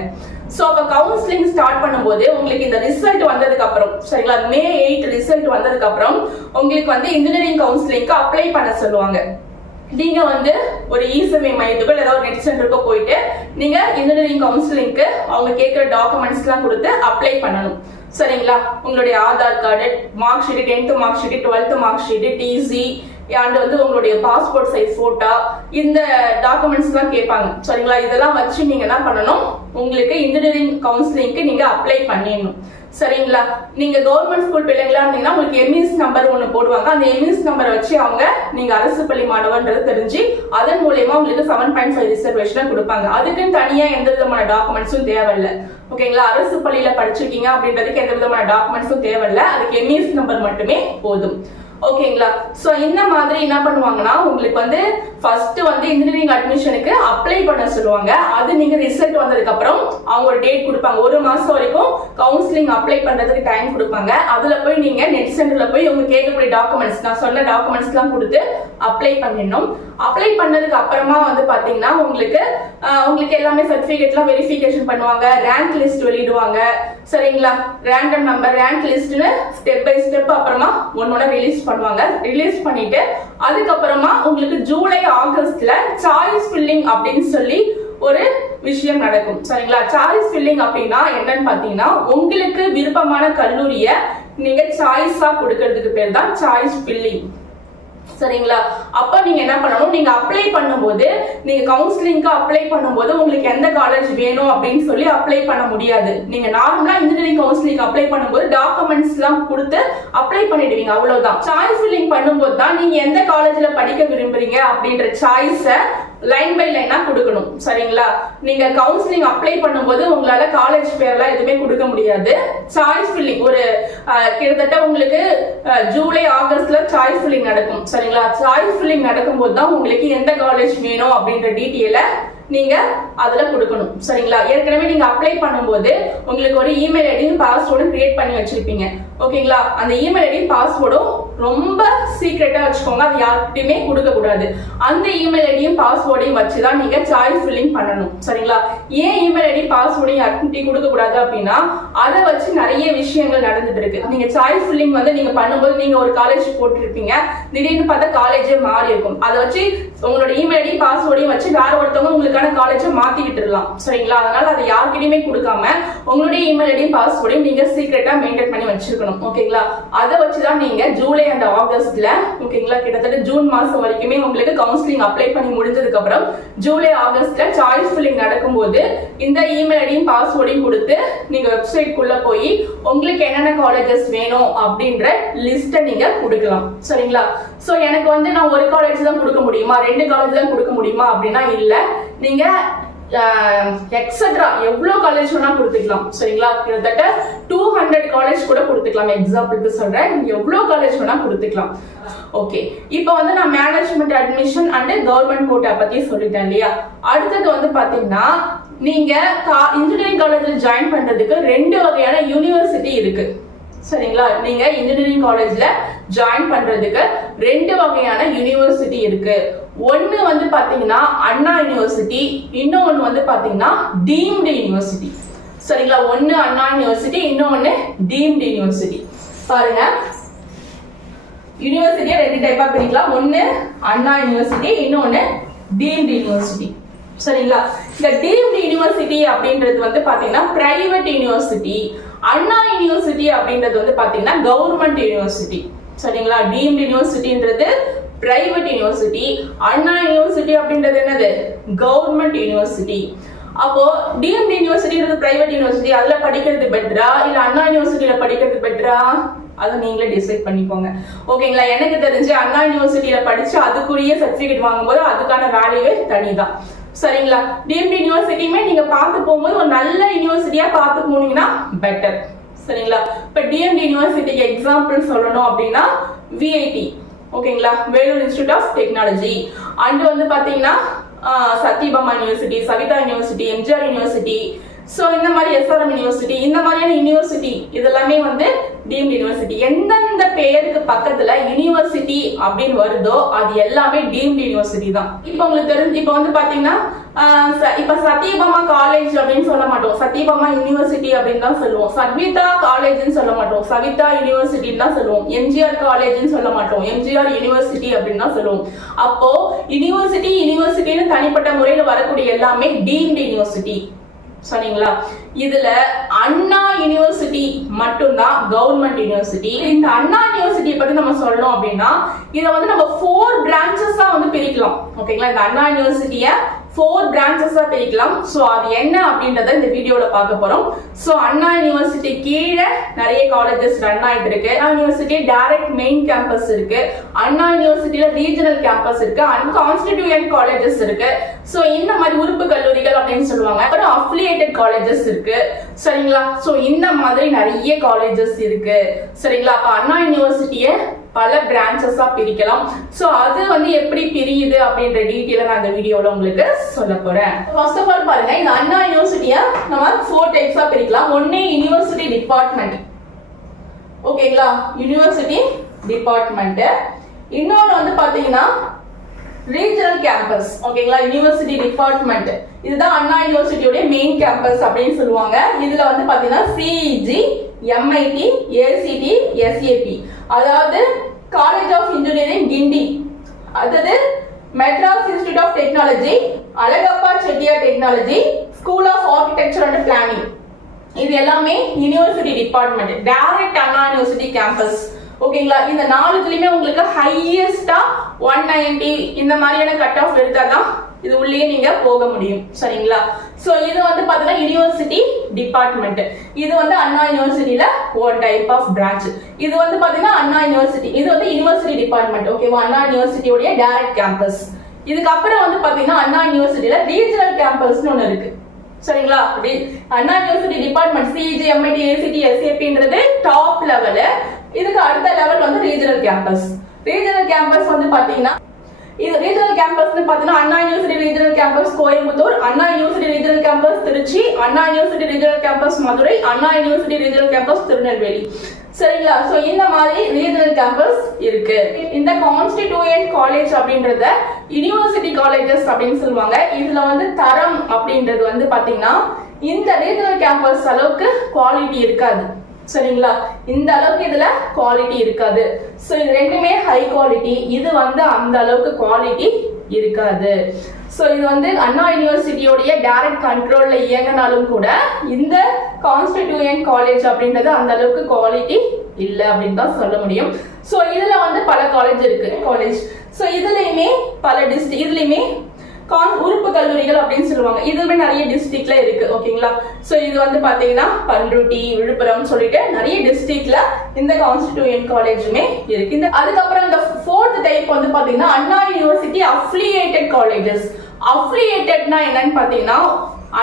சோ அப்ப கவுன்சிலிங் ஸ்டார்ட் பண்ணும்போது உங்களுக்கு இந்த ரிசல்ட் வந்ததுக்கு அப்புறம், சரிங்களா, May 8 ரிசல்ட் வந்ததுக்கு அப்புறம் உங்களுக்கு வந்து இன்ஜினியரிங் கவுன்சிலிங்க்கு அப்ளை பண்ண சொல்லுவாங்க. நீங்க வந்து ஒரு இ-சேவை மையத்துக்கோ ஏதாவது ஒரு நெட் சென்டருக்கோ போயிட்டு நீங்க இன்ஜினியரிங் கவுன்சிலிங்க்கு அவங்க கேட்கிற டாக்குமெண்ட்ஸ் எல்லாம் கொடுத்து அப்ளை பண்ணணும். சரிங்களா? உங்களுடைய Aadhaar card, mark sheet, 10th mark sheet, 12th mark sheet, TC and வந்து உங்களுடைய பாஸ்போர்ட் சைஸ் போட்டோ, இந்த டாக்குமெண்ட்ஸ் எல்லாம் கேட்பாங்க. சரிங்களா? இதெல்லாம் வச்சு நீங்க என்ன பண்ணணும், உங்களுக்கு இன்ஜினியரிங் கவுன்சிலிங்க்கு நீங்க அப்ளை பண்ணிடணும். சரிங்களா? நீங்க கவர்மெண்ட் ஸ்கூல் பிள்ளைங்களா இருந்தீங்கன்னா உங்களுக்கு எம்இஎஸ் நம்பர் ஒண்ணு போடுவாங்க. அந்த எம்இஎஸ் நம்பரை வச்சு அவங்க நீங்க அரசு பள்ளி மாணவன்றது தெரிஞ்சு அதன் மூலமா உங்களுக்கு 7.5 ரிசர்வேஷன் கொடுப்பாங்க. அதுக்குன்னு தனியா எந்த விதமான டாக்குமெண்ட்ஸும் தேவையில்லை. ஓகேங்களா? அரசு பள்ளியில படிச்சிருக்கீங்க அப்படின்றதுக்கு எந்த விதமான டாக்குமெண்ட்ஸும் தேவையில்லை, அதுக்கு எம்இஎஸ் நம்பர் மட்டுமே போதும். ஓகேங்களா? சோ இந்த மாதிரி என்ன பண்ணுவாங்கன்னா உங்களுக்கு வந்து ஃபர்ஸ்ட் வந்து இன்ஜினியரிங் அட்மிஷனுக்கு அப்ளை பண்ண சொல்லுவாங்க. அது நீங்க ரிசல்ட் வந்ததுக்கு அப்புறம் அவங்க ஒரு டேட் கொடுப்பாங்க. 1 மாசம் வரைக்கும் கவுன்சிலிங் அப்ளை பண்றதுக்கு டைம் கொடுப்பாங்க. அதுல போய் நீங்க நெட் சென்டர்ல போய் உங்க கேட்கக்கூடிய டாக்குமெண்ட்ஸ், நான் சொன்ன டாக்குமெண்ட்ஸ் எல்லாம் கொடுத்து அப்ளை பண்ணிடணும். அப்ளை பண்ணதுக்கு அப்புறமா வந்து பாத்தீங்கன்னா உங்களுக்கு எல்லாமே சர்டிபிகேட் எல்லாம் வெரிஃபிகேஷன் பண்ணுவாங்க, ரேங்க் லிஸ்ட் வெளியிடுவாங்க. சரிங்களா? ரேண்டம் நம்பர், ரேங்க் லிஸ்ட்னு ஸ்டெப் பை ஸ்டெப் அப்புறமா ஒன்னொன்னு ரிலீஸ் பண்ணுவாங்க. ரிலீஸ் பண்ணிட்டு அதுக்கப்புறமா உங்களுக்கு ஜூலை ஆகஸ்ட்ல சாய்ஸ் ஃபில்லிங் அப்படின்னு சொல்லி ஒரு விஷயம் நடக்கும். சரிங்களா? சாய்ஸ் ஃபில்லிங் அப்படின்னா என்னன்னு பாத்தீங்கன்னா உங்களுக்கு விருப்பமான கல்லூரிய நீங்க சாய்ஸா கொடுக்கறதுக்கு பேர் தான் சாய்ஸ் ஃபில்லிங். சரிங்களா? அப்ப நீங்க என்ன பண்ணணும், நீங்க அப்ளை பண்ணும்போது, நீங்க கவுன்சிலிங்க்கு அப்ளை பண்ணும்போது உங்களுக்கு எந்த காலேஜ் வேணும் அப்படின்னு சொல்லி அப்ளை பண்ண முடியாது. நீங்க நார்மலா இன்ஜினியரிங் கவுன்சிலிங் அப்ளை பண்ணும்போது டாக்குமெண்ட்ஸ் எல்லாம் கொடுத்து அப்ளை பண்ணிடுவீங்க, அவ்வளவுதான். சாய்ஸ் ஃபில்லிங் பண்ணும்போது தான் நீங்க எந்த காலேஜ்ல படிக்க விரும்புறீங்க அப்படின்ற சாய்ஸ லைன் பை லைனா கொடுக்கணும். சரிங்களா? நீங்க கவுன்சிலிங் அப்ளை பண்ணும்போது உங்களால காலேஜ் பேர்லாம் எதுவுமே கொடுக்க முடியாது. சாய்ஸ் ஃபில்லிங் ஒரு கிட்டத்தட்ட உங்களுக்கு ஜூலை ஆகஸ்ட்ல சாய்ஸ் ஃபில்லிங் நடக்கும். சரிங்களா? சாய்ஸ் ஃபில்லிங் நடக்கும்போது தான் உங்களுக்கு எந்த காலேஜ் வேணும் அப்படின்ற டீட்டெயிலை நீங்க அதுல கொடுக்கணும். சரிங்களா? ஏற்கனவே நீங்க அப்ளை பண்ணும்போது உங்களுக்கு ஒரு இமெயில் ஐடியும் பாஸ்வேர்டும் கிரியேட் பண்ணி வச்சிருப்பீங்க. ஓகேங்களா? அந்த இமெயில் ஐடியும் பாஸ்வேர்டும் ரொம்ப சீக்ரெட்டா வச்சுக்கோங்க, அது யார்கிட்டயுமே கொடுக்க கூடாது. அந்த இமெயில் ஐடியும் பாஸ்வேர்டையும் வச்சுதான் நீங்க சாய்ஸ் ஃபில்லிங் பண்ணணும். சரிங்களா? ஏன் இமெயில் ஐடி பாஸ்வேர்டையும் யார்கிட்டயும் கொடுக்க கூடாது அப்படின்னா அதை வச்சு நிறைய விஷயங்கள் நடந்துட்டு இருக்கு. நீங்க சாய்ஸ் ஃபில்லிங் வந்து நீங்க பண்ணும்போது நீங்க ஒரு காலேஜ் போட்டிருப்பீங்க, திடீர்னு பார்த்தா காலேஜே மாறி இருக்கும். அதை வச்சு உங்களோட இமெயில் ஐடி பாஸ்வேர்டையும் வச்சு வேற ஒருத்தவங்க உங்களுக்கான காலேஜை மாத்தி விட்டுடலாம். சரிங்களா? அதனால அதை யார்கிட்டயுமே கொடுக்காம உங்களுடைய இமெயில் ஐடியும் பாஸ்வேர்டையும் நீங்க சீக்கிரட்டா மெயின்டைன் பண்ணி வச்சிருக்கணும். ஓகேங்களா? அதை வச்சுதான் நீங்க ஜூலை அண்ட் ஆகஸ்ட்ல, ஓகேங்களா, கிட்டத்தட்ட ஜூன் மாசம் வரைக்குமே உங்களுக்கு கவுன்சிலிங் அப்ளை பண்ணி முடிஞ்சதுக்கு அப்புறம் ஜூலை ஆகஸ்ட்ல சாய்ஸ் ஃபில்லிங் நடக்கும்போது இந்த இமெயில் ஐடியும் பாஸ்வேர்டையும் கொடுத்து நீங்க வெப்சைட் குள்ள போய் உங்களுக்கு என்னென்ன காலேஜஸ் வேணும் அப்படின்ற லிஸ்ட்டை நீங்க கொடுக்கலாம். சரிங்களா? சோ எனக்கு வந்து நான் ஒரு காலேஜ் தான் கொடுக்க முடியுமா, 2 காலேஜ் தான் கொடுக்க முடியுமா அப்படின்னா இல்ல, நீங்க எக்ஸெட்ரா எவ்வளவு காலேஜ் வேணா கொடுத்துக்கலாம். சரிங்களா? கிட்டத்தட்ட 200 காலேஜ் கூட கொடுத்துக்கலாம். எக்ஸாம்பிளுக்கு சொல்றேன், எவ்வளவு காலேஜ் வேணா கொடுத்துக்கலாம். ஓகே, இப்போ வந்து நான் management admission and government quota பத்தி சொல்லிட்டேன் இல்லையா? அடுத்தது வந்து பாத்தீங்கன்னா நீங்க இன்ஜினியரிங் காலேஜ்ல ஜாயின் பண்றதுக்கு 2 வகையான யூனிவர்சிட்டி இருக்கு. சரிங்களா? நீங்க இன்ஜினியரிங் காலேஜ்ல ஜாயின் பண்றதுக்கு 2 வகையான யூனிவர்சிட்டி இருக்கு. ஒன்னு வந்து பாத்தீங்கன்னா அண்ணா யூனிவர்சிட்டி, இன்னொன்னு வந்து பாத்தீங்கன்னா டீம்டு யூனிவர்சிட்டி. சரிங்களா? ஒன்னு அண்ணா யூனிவர்சிட்டி, இன்னொன்னு டீம்டு யூனிவர்சிட்டி. பாருங்க, யூனிவர்சிட்டியை 2 டைப்பா பிரிக்கலாம். ஒன்னு அண்ணா யூனிவர்சிட்டி, இன்னொன்னு டீம்டு யூனிவர்சிட்டி. சரிங்களா? இந்த டீம்டு யூனிவர்சிட்டி அப்படின்றது வந்து பாத்தீங்கன்னா பிரைவேட் யூனிவர்சிட்டி. அண்ணா யூனிவர்சிட்டி அப்படின்றது வந்து பாத்தீங்கன்னா கவர்மெண்ட் யூனிவர்சிட்டி. சரிங்களா? டீம்டு யூனிவர்சிட்டின்றது பிரைவேட் யூனிவர்சிட்டி, அண்ணா யூனிவர்சிட்டி அப்படின்றது என்னது, கவர்மெண்ட் யூனிவர்சிட்டி. அப்போ டீம்டு யூனிவர்சிட்டின்றது பிரைவேட் யூனிவர்சிட்டி, அதுல படிக்கிறது பெட்டரா இல்ல அண்ணா யூனிவர்சிட்டியில படிக்கிறது பெட்டரா, அதை நீங்களே டிசைட் பண்ணிக்கோங்க. ஓகேங்களா? எனக்கு தெரிஞ்சு அண்ணா யூனிவர்சிட்டியில படிச்சு அதுக்குரிய சர்டிபிகேட் வாங்கும்போது அதுக்கான வேல்யூவே தனிதான். சரிங்களா? டீம்டு யூனிவர்சிட்டியுமே நீங்க பார்த்து போகும்போது ஒரு நல்ல யூனிவர்சிட்டியா பார்த்து போனீங்கன்னா பெட்டர். சரிங்களா? இப்ப டிஎம்டி யூனிவர்சிட்டிக்கு எக்ஸாம்பிள் சொல்லணும் அப்படின்னா விஐடி, ஓகேங்களா, Vellore institute of technology, and வந்து பாத்தீங்கன்னா Sathyabama university, Saveetha university, MGR university, so இந்த மாதிரி எஸ்ஆர்எம் யூனிவர்சிட்டி, இந்த மாதிரியான யூனிவர்சிட்டி இதெல்லாமே வந்து டீம்டு யூனிவர்சிட்டி. எந்தெந்த பேருக்கு பக்கத்துல யூனிவர்சிட்டி அப்படின்னு வருதோ அது எல்லாமே டீம்டு யூனிவர்சிட்டி தான். இப்போ உங்களுக்கு தெரிஞ்சு, இப்போ வந்து பாத்தீங்கன்னா இப்ப சத்யபாமா காலேஜ் அப்படின்னு சொல்ல மாட்டோம், சத்யபாமா யூனிவர்சிட்டி அப்படின்னு தான் சொல்லுவோம். சவிதா காலேஜ்னு சொல்ல மாட்டோம், சவிதா யூனிவர்சிட்டின்னு தான் சொல்லுவோம். எம்ஜிஆர் காலேஜ்னு சொல்ல மாட்டோம், எம்ஜிஆர் யூனிவர்சிட்டி அப்படின்னு தான் சொல்லுவோம். அப்போ யூனிவர்சிட்டின்னு தனிப்பட்ட முறையில் வரக்கூடிய எல்லாமே டீம்டு யூனிவர்சிட்டி. சரிங்களா? இதுல அண்ணா யூனிவர்சிட்டி மட்டும்தான் கவர்மெண்ட் யூனிவர்சிட்டி. இந்த அண்ணா யூனிவர்சிட்டி பத்தி நம்ம சொல்லணும் அப்படின்னா இத வந்து நம்ம 4 பிரான்ச்சஸா வந்து பிரிக்கலாம். ஓகேங்களா? இந்த அண்ணா யூனிவர்சிட்டிய 4 பிரான்ச்சஸா பிரிக்கலாம். சோ அது என்ன அப்படின்றத இந்த வீடியோல பார்க்க போறோம். சோ அண்ணா யூனிவர்சிட்டி கீழே நிறைய காலேஜஸ் ரன் ஆயிட்டு இருக்கு. அண்ணா யூனிவர்சிட்டி டைரக்ட் மெயின் கேம்பஸ் இருக்கு, அண்ணா யூனிவர்சிட்டியில ரீஜனல் கேம்பஸ் இருக்கு, அண்ட் கான்ஸ்டிடியூயன்ட் காலேஜஸ் இருக்கு. சோ இந்த மாதிரி உறுப்பு கல்லூரிகள் அப்படின்னு சொல்லுவாங்க. அப்புறம் அஃபிலியேட்டட் காலேஜஸ் இருக்கு. சரிங்களா? சோ இந்த மாதிரி நிறைய காலேஜஸ் இருக்கு. சரிங்களா? அப்ப அண்ணா யூனிவர்சிட்டிய பல பிரான்ச்சஸா பிரிக்கலாம். சோ அது வந்து எப்படி பிரியுது அப்படின்ற டீடைல நான் இந்த வீடியோல உங்களுக்கு சொல்ல போறேன். ஃபர்ஸ்ட் ஆஃப் ஆல் பாருங்க, இந்த அண்ணா யூனிவர்சிட்டிய நம்ம 4 டைப்ஸா பிரிக்கலாம். ஒன்னு யூனிவர்சிட்டி டிபார்ட்மெண்ட், ஓகேங்களா, யூனிவர்சிட்டி டிபார்ட்மெண்ட். இன்னொன்னு வந்து பாத்தீங்கன்னா ரீஜனல் கேம்பஸ், ஓகேங்களா, யூனிவர்சிட்டி டிபார்ட்மெண்ட். இதுதான் அண்ணா யூனிவர்சிட்டியோட மெயின் கேம்பஸ் அப்படின்னு சொல்லுவாங்க. இதுல வந்து பாத்தீங்கன்னா சிஇஜி, எம்ஐடி, ஏசிடி, எஸ்ஏபி, அதாவது காலேஜ் ஆஃப் இன்ஜினியரிங் கிண்டி, அதாவது Madras institute of technology, Alagappa Chettiar technology, school of architecture and planning, இது எல்லாமே university department, direct Anna university campus. ஓகேங்களா? இந்த 4த்துலயுமே உங்களுக்கு ஹையஸ்டா 190 இந்த மாதிரியான கட் ஆஃப் எடுத்தாதான் இது உள்ளே நீங்க போக முடியும். சரிங்களா? சோ இது வந்து பாத்தீங்கன்னா யூனிவர்சிட்டி டிபார்ட்மெண்ட். இது வந்து அண்ணா யூனிவர்சிட்டியில ஒரு டைப் ஆஃப் பிரான்ச். இது வந்து பாத்தீங்கன்னா அண்ணா யூனிவர்சிட்டி, இது வந்து யூனிவர்சிட்டி டிபார்ட்மெண்ட். ஓகேவா? அண்ணா யூனிவர்சிட்டியோட டைரக்ட் கேம்பஸ். இதுக்கு அப்புறம் வந்து பாத்தீங்கன்னா அண்ணா யூனிவர்சிட்டியில ரீஜனல் கேம்பஸ்னு ஒன்னு இருக்கு. சரிங்களா? Anna university department CEG, MIT, ACT, எஸ்ஏபின்றது டாப் லெவல். இதுக்கு அடுத்த லெவல் வந்து ரீஜனல் கேம்பஸ். ரீஜனல் கேம்பஸ் வந்து பாத்தீங்கன்னா இது ரீஜனல் கேம்பஸ் பாத்தீங்கன்னா அண்ணா யூனிவர்சிட்டி ரீஜனல் கேம்பஸ் கோயம்புத்தூர், அண்ணா யூனிவர்சிட்டி ரீஜனல் கேம்பஸ் திருச்சி, அண்ணா யூனிவர்சிட்டி ரீஜனல் கேம்பஸ் மதுரை, அண்ணா யூனிவர்சிட்டி ரீஜனல் கேம்பஸ் திருநெல்வேலி. சரிங்களா? சோ இந்த மாதிரி ரீஜனல் கேம்பஸ் இருக்கு. இந்த கான்ஸ்டிடியூயன்ட் காலேஜ் அப்படின்றத யூனிவர்சிட்டி காலேஜஸ் அப்படின்னு சொல்லுவாங்க. இதுல வந்து தரம் அப்படின்றது வந்து பாத்தீங்கன்னா இந்த ரீஜனல் கேம்பஸ் அளவுக்கு குவாலிட்டி இருக்காது. சரிங்களா. இந்த அளவுக்கு இதுல குவாலிட்டி இருக்காது. சோ இது ரெண்டுமே ஹை குவாலிட்டி, இது வந்து அந்த அளவுக்கு குவாலிட்டி இருக்காது. சோ இது வந்து அண்ணா யூனிவர்சிட்டியோடைய டைரக்ட் கண்ட்ரோல்ல இயங்கினாலும் கூட இந்த கான்ஸ்டிடியூயன்ட் காலேஜ் அப்படின்றது அந்த அளவுக்கு குவாலிட்டி இல்ல அப்படின்னு தான் சொல்ல முடியும். சோ இதுல வந்து பல காலேஜ் இருக்கு காலேஜ். சோ இதுலயுமே பல டிஸ்ட்ரிக்ட், இதுலயுமே உறுப்பு கல்லூரிகள் அப்படின்னு சொல்லுவாங்க. இதுவுமே நிறைய டிஸ்ட்ரிக்ட்ல இருக்கு. ஓகேங்களா. சோ இது வந்து பாத்தீங்கன்னா பண்ருட்டி, விழுப்புரம் சொல்லிட்டு நிறைய டிஸ்ட்ரிக்ட்ல இந்த கான்ஸ்டிடியூயன்ட் காலேஜுமே இருக்கு. இந்த அதுக்கப்புறம் இந்த 4th டைப் வந்து பாத்தீங்கன்னா அண்ணா யூனிவர்சிட்டி அஃபிலியேட்டட் காலேஜஸ். அஃபிலியேட்டட்னா என்னன்னு பாத்தீங்கன்னா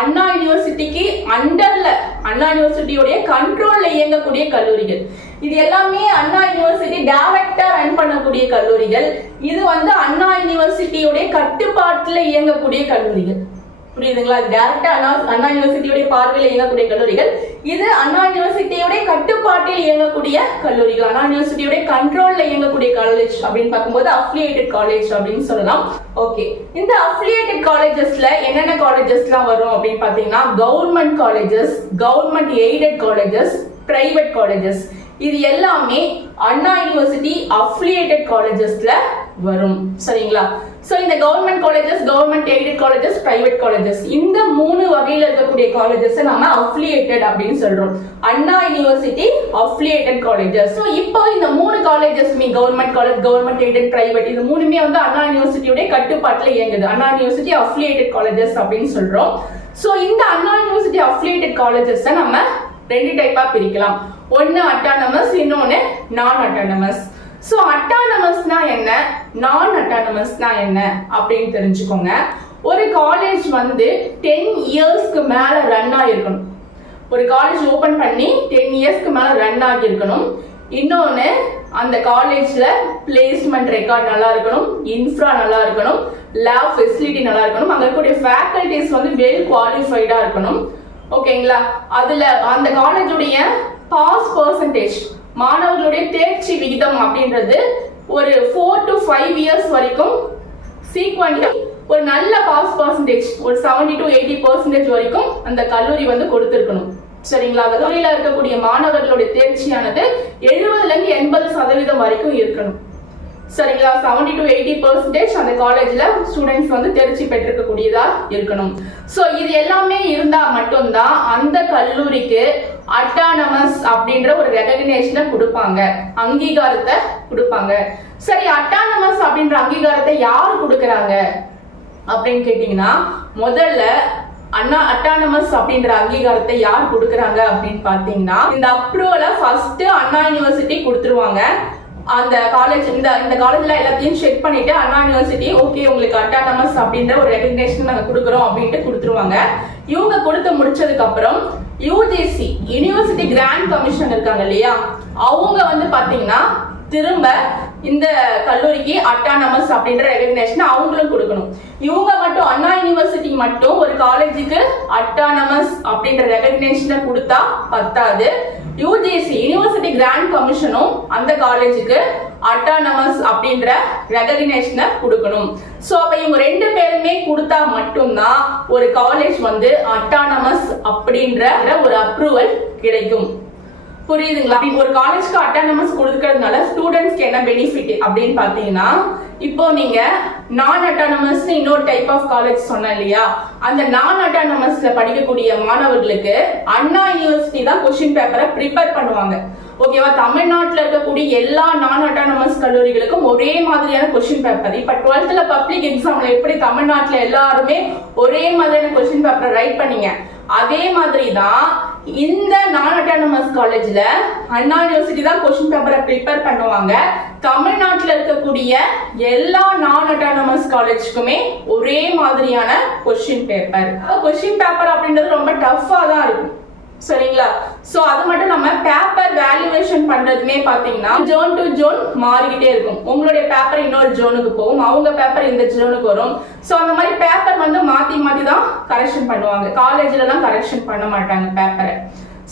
அண்ணா யூனிவர்சிட்டிக்கு அண்டர்ல, அண்ணா யூனிவர்சிட்டியோடைய கண்ட்ரோல்ல இயங்கக்கூடிய கல்லூரிகள். இது எல்லாமே அண்ணா யூனிவர்சிட்டி டைரக்டா ரன் பண்ணக்கூடிய கல்லூரிகள். இது வந்து அண்ணா யூனிவர்சிட்டியோடைய கட்டுப்பாட்டுல இயங்கக்கூடிய கல்லூரிகள். புரியுதுங்களா. இது டைரக்டா அண்ணா யூனிவர்சிட்டியோட பார்வையில் இயங்கக்கூடிய கல்லூரிகள். இது அண்ணா யூனிவர்சிட்டியோட கட்டுப்பாட்டில் இயங்கக்கூடிய கல்லூரிகள். அண்ணா யூனிவர்சிட்டியோட கண்ட்ரோல்ல இயங்கக்கூடிய காலேஜ் அப்படின்னு பார்க்கும்போது அஃபிலியேட்டட் காலேஜ் அப்படின்னு சொல்லலாம். ஓகே, இந்த அஃபிலியேட்டட் காலேஜஸ்ல என்னென்ன காலேஜஸ்லாம் வரும் அப்படின்னு பாத்தீங்கன்னா government colleges, government aided colleges, private colleges. இது எல்லாமே அண்ணா யூனிவர்சிட்டி அஃபிலியேட்டட் காலேஜஸ்ல வரும். சரிங்களா. சோ இந்த government colleges, government aided colleges, private colleges, இந்த 3 வகையில இருக்கக்கூடிய காலேஜஸ் நம்ம அஃபிலியேட்டட் அப்படின்னு சொல்றோம். Anna university affiliated colleges. So இப்போ இந்த 3 காலேஜஸ்மே government college, government aided, private, இது மூணுமே வந்து அண்ணா யூனிவர்சிட்டியோட கட்டுப்பாட்டுல இயங்குது. அண்ணா யூனிவர்சிட்டி அஃபிலியேட்டட் காலேஜஸ் அப்படின்னு சொல்றோம். சோ இந்த அண்ணா யூனிவர்சிட்டி அஃபிலியேட்டட் காலேஜஸ் நம்ம 2 டைப்பா பிரிக்கலாம். ஒன்னு அட்டானமஸ், இன்னொன்னு நான் அட்டானமஸ். சோ அட்டானமஸ்னா என்ன, நான் அட்டானமஸ்னா என்ன அப்படின்னு தெரிஞ்சுக்கோங்க. ஒரு காலேஜ் வந்து 10 இயர்ஸ்க்கு மேல ரன் ஆகிருக்கணும். ஒரு காலேஜ் ஓபன் பண்ணி 10 இயர்ஸ்க்கு மேல ரன் ஆகியிருக்கணும். இன்னொன்னு அந்த காலேஜ்ல பிளேஸ்மெண்ட் ரெக்கார்ட் நல்லா இருக்கணும், இன்ஃப்ரா நல்லா இருக்கணும், லேப் ஃபெசிலிட்டி நல்லா இருக்கணும், அங்க இருக்கக்கூடிய ஃபேக்கல்டிஸ் வந்து வெல் குவாலிஃபைடா இருக்கணும். ஓகேங்களா. அதுல அந்த காலேஜுடைய பாஸ் பெர்சன்டேஜ், மாணவர்களுடைய தேர்ச்சி விகிதம் அப்படின்றது ஒரு 4 to 5 இயர்ஸ் வரைக்கும் சீக்வென்ட்லி ஒரு நல்ல பாஸ் பெர்சன்டேஜ் ஒரு 70 to 80% வரைக்கும் அந்த கல்லூரி வந்து கொடுத்திருக்கணும். சரிங்களா. அந்த கல்லூரியில இருக்கக்கூடிய மாணவர்களுடைய தேர்ச்சியானது 70ல இருந்து 80% வரைக்கும் இருக்கணும். சரிங்களா. 70 to 80% அந்த காலேஜ்ல ஸ்டூடெண்ட்ஸ் வந்து தேர்ச்சி பெற்றிருக்கக்கூடியதா இருக்கணும். சோ இது எல்லாமே இருந்தா மட்டும்தான் அந்த கல்லூரிக்கு அட்டானமஸ் அப்படின்ற ஒரு ரெகக்னிஷனை கொடுப்பாங்க, அங்கீகாரத்தை கொடுப்பாங்க. சரி, அட்டானமஸ் அப்படின்ற அங்கீகாரத்தை யாரு கொடுக்கறாங்க அப்படின்னு கேட்டீங்கன்னா, முதல்ல அட்டானமஸ் அப்படின்ற அங்கீகாரத்தை யார் கொடுக்கறாங்க அப்படின்னு பாத்தீங்கன்னா, இந்த அப்ரூவலை ஃபர்ஸ்ட் அண்ணா யூனிவர்சிட்டி கொடுத்துருவாங்க. அந்த காலேஜ் இந்த காலேஜ்ல எல்லாத்தையும் செக் பண்ணிட்டு அண்ணா யூனிவர்சிட்டி ஓகே உங்களுக்கு அட்டானமஸ் அப்படின்ற ஒரு ரெகக்னிஷன் நாங்க கொடுக்குறோம் அப்படின்ட்டு கொடுத்துருவாங்க. இவங்க கொடுத்து முடிச்சதுக்கு அப்புறம் யூஜிசி, யூனிவர்சிட்டி கிராண்ட் கமிஷன் இருக்காங்க இல்லையா, அவங்க வந்து பாத்தீங்கன்னா திரும்ப இந்த கல்லூரிக்கு அட்டானமஸ் அப்படின்ற ரெகக்னிஷன் அவங்களும் கொடுக்கணும். இவங்க மட்டும் அண்ணா யூனிவர்சிட்டி மட்டும் ஒரு காலேஜுக்கு அட்டானமஸ் அப்படின்ற ரெகக்னிஷனை கொடுத்தா பத்தாது. யூஜிசி, யூனிவர்சிட்டி கிராண்ட் கமிஷனும் அந்த காலேஜுக்கு அட்டானமஸ் அப்படின்ற ரெகக்னிஷனை கொடுக்கணும். சோ அப்ப இவங்க 2 பேருமே கொடுத்தா மட்டும்தான் ஒரு காலேஜ் வந்து அட்டானமஸ் அப்படின்ற ஒரு அப்ரூவல் கிடைக்கும். புரியுதுங்களா. ஒரு காலேஜ்க்கு அட்டானமஸ் கொடுக்கறதுனால ஸ்டூடெண்ட்ஸ்க்கு என்ன பெனிஃபிட் அப்படின்னு பாத்தீங்கன்னா, இப்போ நீங்க நான் அட்டானமஸ் இன்னொரு டைப் ஆஃப் காலேஜ் சொன்ன இல்லையா, அந்த நான் அட்டானமஸ்ல படிக்கக்கூடிய மாணவர்களுக்கு அண்ணா யூனிவர்சிட்டி தான் கொஸ்டின் பேப்பரை ப்ரிப்பேர் பண்ணுவாங்க. ஓகேவா. தமிழ்நாட்டில் இருக்கக்கூடிய எல்லா நான் அட்டானமஸ் கல்லூரிகளுக்கும் ஒரே மாதிரியான கொஸ்டின் பேப்பர். இப்ப 12th பப்ளிக் எக்ஸாம்ல எப்படி தமிழ்நாட்டில் எல்லாருமே ஒரே மாதிரியான கொஸ்டின் பேப்பரை ரைட் பண்ணீங்க, அதே மாதிரி தான் இந்த நான் அட்டானமஸ் காலேஜ்ல அண்ணா யூனிவர்சிட்டி தான் கொஸ்டின் பேப்பரை ப்ரிப்பேர் பண்ணுவாங்க. தமிழ்நாட்டில் இருக்கக்கூடிய எல்லா நான் அட்டானமஸ் காலேஜுக்குமே ஒரே மாதிரியான கொஸ்டின் பேப்பர். கொஸ்டின் பேப்பர் அப்படின்றது ரொம்ப டஃபா தான் இருக்கும். சரிங்களா. சோ அது மட்டும் நம்ம பேப்பர் வேல்யூவேஷன் பண்றதுமே பாத்தீங்கன்னா ஜோன் டு ஜோன் மாறிக்கிட்டே இருக்கும். உங்களுடைய பேப்பர் இன்னொரு ஜோனுக்கு போகும், அவங்க பேப்பர் இந்த ஜோனுக்கு வரும். சோ அந்த மாதிரி பேப்பர் வந்து மாத்தி மாத்தி தான் கரெக்ஷன் பண்ணுவாங்க. காலேஜ்ல எல்லாம் கரெக்ஷன் பண்ண மாட்டாங்க பேப்பரை.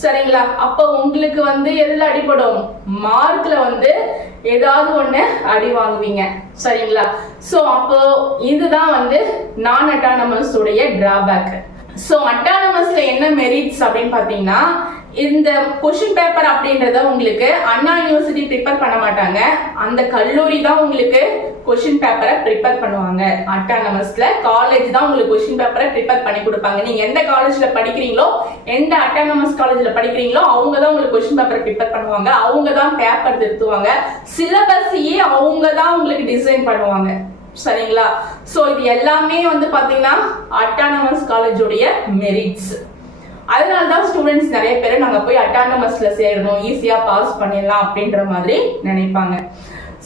சரிங்களா. அப்போ உங்களுக்கு வந்து எதுல அடிபடும், மார்க்ல வந்து ஏதாவது ஒண்ணு அடி வாங்குவீங்க. சரிங்களா. சோ அப்போ இதுதான் வந்து நான் அட்டானமஸ் உடைய டிராபேக். சோ அட்டானமஸ்ல என்ன மெரிட்ஸ் அப்படின்னு பாத்தீங்கன்னா, இந்த கொஸ்டின் பேப்பர் அப்படின்றத உங்களுக்கு அண்ணா யூனிவர்சிட்டி ப்ரிப்பேர் பண்ண மாட்டாங்க, அந்த கல்லூரி தான் உங்களுக்கு கொஸ்டின் பேப்பரை ப்ரிப்பேர் பண்ணுவாங்க. அட்டானமஸ்ல காலேஜ் தான் உங்களுக்கு கொஸ்டின் பேப்பரை ப்ரிப்பேர் பண்ணி கொடுப்பாங்க. நீங்க எந்த காலேஜ்ல படிக்கிறீங்களோ, எந்த அட்டானமஸ் காலேஜ்ல படிக்கிறீங்களோ அவங்க தான் உங்களுக்கு கொஸ்டின் பேப்பரை ப்ரிப்பேர் பண்ணுவாங்க, அவங்க தான் பேப்பர் திருத்துவாங்க, சிலபஸையே அவங்க தான் உங்களுக்கு டிசைன் பண்ணுவாங்க. சரிங்களா? சோ இது எல்லாமே வந்து பாத்தீங்கன்னா அட்டானமஸ் காலேஜோடைய மெரிட்ஸ். அதனாலதான் ஸ்டூடெண்ட்ஸ் நிறைய பேர் நாங்க போய் அட்டானமஸ்ல சேரணும், ஈஸியா பாஸ் பண்ணிடலாம் அப்படின்ற மாதிரி நினைப்பாங்க.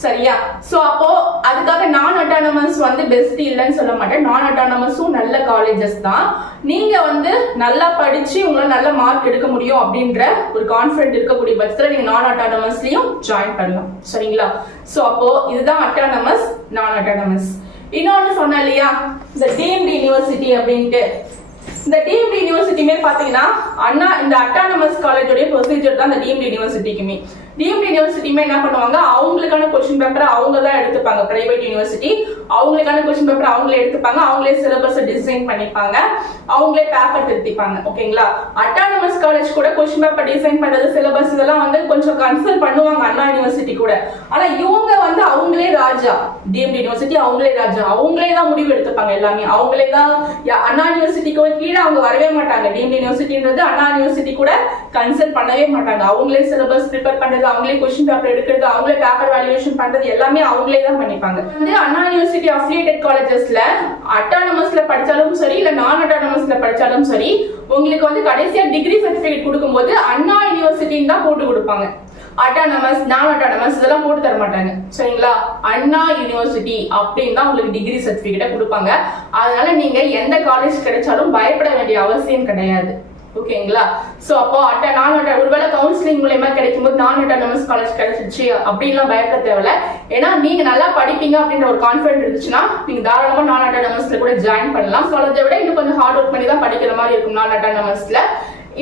சரியா? சோ அப்போ அதுக்காக நான் அட்டானமஸ் வந்து பெஸ்ட் இல்லைன்னு சொல்ல மாட்டேன். நான் அட்டானமஸும் நல்ல காலேஜஸ் தான். நீங்க வந்து நல்லா படிச்சு உங்களால நல்ல மார்க் எடுக்க முடியும் அப்படின்ற ஒரு கான்ஃபிடென்ட் இருக்கக்கூடிய பட்சத்துல நீங்க நான் அட்டானமஸ்லயும் ஜாயின் பண்ணலாம். சரிங்களா? சோ அப்போ இதுதான் அட்டானமஸ், நான் அட்டானமஸ். இன்னொன்னு சொன்னேன் இல்லையா, இந்த டீம்டு யூனிவர்சிட்டி அப்படின்ட்டு. இந்த டீம்டு யூனிவர்சிட்டியுமே பாத்தீங்கன்னா அண்ணா இந்த அட்டானமஸ் காலேஜோட ப்ரொசீஜர் தான் இந்த டீம்டு யூனிவர்சிட்டிக்குமே. டீம்டு யூனிவர்சிட்டியுமே என்ன பண்ணுவாங்க, அவங்களுக்கான கொஸ்டின் பேப்பரை அவங்க தான் எடுத்துப்பாங்க. பிரைவேட் யூனிவர்சிட்டி அவங்களுக்கான கொஸ்டின் பேப்பர் அவங்களே எடுத்துப்பாங்க, அவங்களே சிலபஸ் டிசைன் பண்ணிப்பாங்க, அவங்களே பேப்பர் திருத்திப்பாங்க. ஓகேங்களா? அட்டானமஸ் காலேஜ் கூட கொஸ்டின் பேப்பர் டிசைன் பண்றது, சிலபஸ் இதெல்லாம் வந்து கொஞ்சம் கன்சல்ட் பண்ணுவாங்க அண்ணா யூனிவர்சிட்டி கூட. ஆனா இவங்க வந்து அவங்களே ராஜா, டீம்டு யூனிவர்சிட்டி அவங்களே ராஜா, அவங்களே தான் முடிவு எடுத்துப்பாங்க எல்லாமே. அவங்களே தான் அண்ணா யூனிவர்சிட்டிக்கு கீழே அவங்க வரவே மாட்டாங்க. டீம்டு யூனிவர்சிட்டின்றது அண்ணா யூனிவர்சிட்டி கூட கன்சல்ட் பண்ணவே மாட்டாங்க. அவங்களே சிலபஸ் ப்ரிப்பேர் பண்றது, அவங்களே கொஸ்டின் பேப்பர் எடுக்கிறது, அவங்களே பேப்பர் வேல்யூவேஷன் பண்றது எல்லாமே அவங்களே தான் பண்ணிப்பாங்க. வந்து அண்ணா யூனிவர்சிட்டி அஃபிலியேட்டட் காலேஜஸ்ல அட்டானமஸ்ல படிச்சாலும் சரி இல்ல நான் அட்டானமஸ்ல படிச்சாலும் சரி, உங்களுக்கு வந்து கடைசியா டிகிரி சர்டிபிகேட் கொடுக்கும்போது அண்ணா யூனிவர்சிட்டின்னு தான் போட்டு கொடுப்பாங்க. அட்டானமஸ் நான் அட்டானமஸ் இதெல்லாம் போட்டு தர மாட்டாங்க. சரிங்களா? அண்ணா யூனிவர்சிட்டி அப்படின்னு தான் உங்களுக்கு டிகிரி சர்டிபிகேட் கொடுப்பாங்க. அதனால நீங்க எந்த காலேஜ் கிடைச்சாலும் பயப்பட வேண்டிய அவசியம் கிடையாது. ஓகேங்களா? சோ அப்போ ஒருவேளை கவுன்சிலிங் மூலமா கிடைக்கும் போது நான் அட்டானமஸ் காலேஜ் கிடைச்சிருச்சு அப்படின்லாம் பயப்பட தேவையில்ல. ஏன்னா நீங்க நல்லா படிப்பீங்க அப்படின்ற ஒரு கான்பிடன்ட் இருந்துச்சுன்னா நீங்க தாராளமா நான் அட்டானமஸ்ல கூட ஜாயின் பண்ணலாம். காலேஜை விட இன்னும் கொஞ்சம் ஹார்ட் ஒர்க் பண்ணி தான் படிக்கிற மாதிரி இருக்கும் நான் அட்டானமஸ்ல.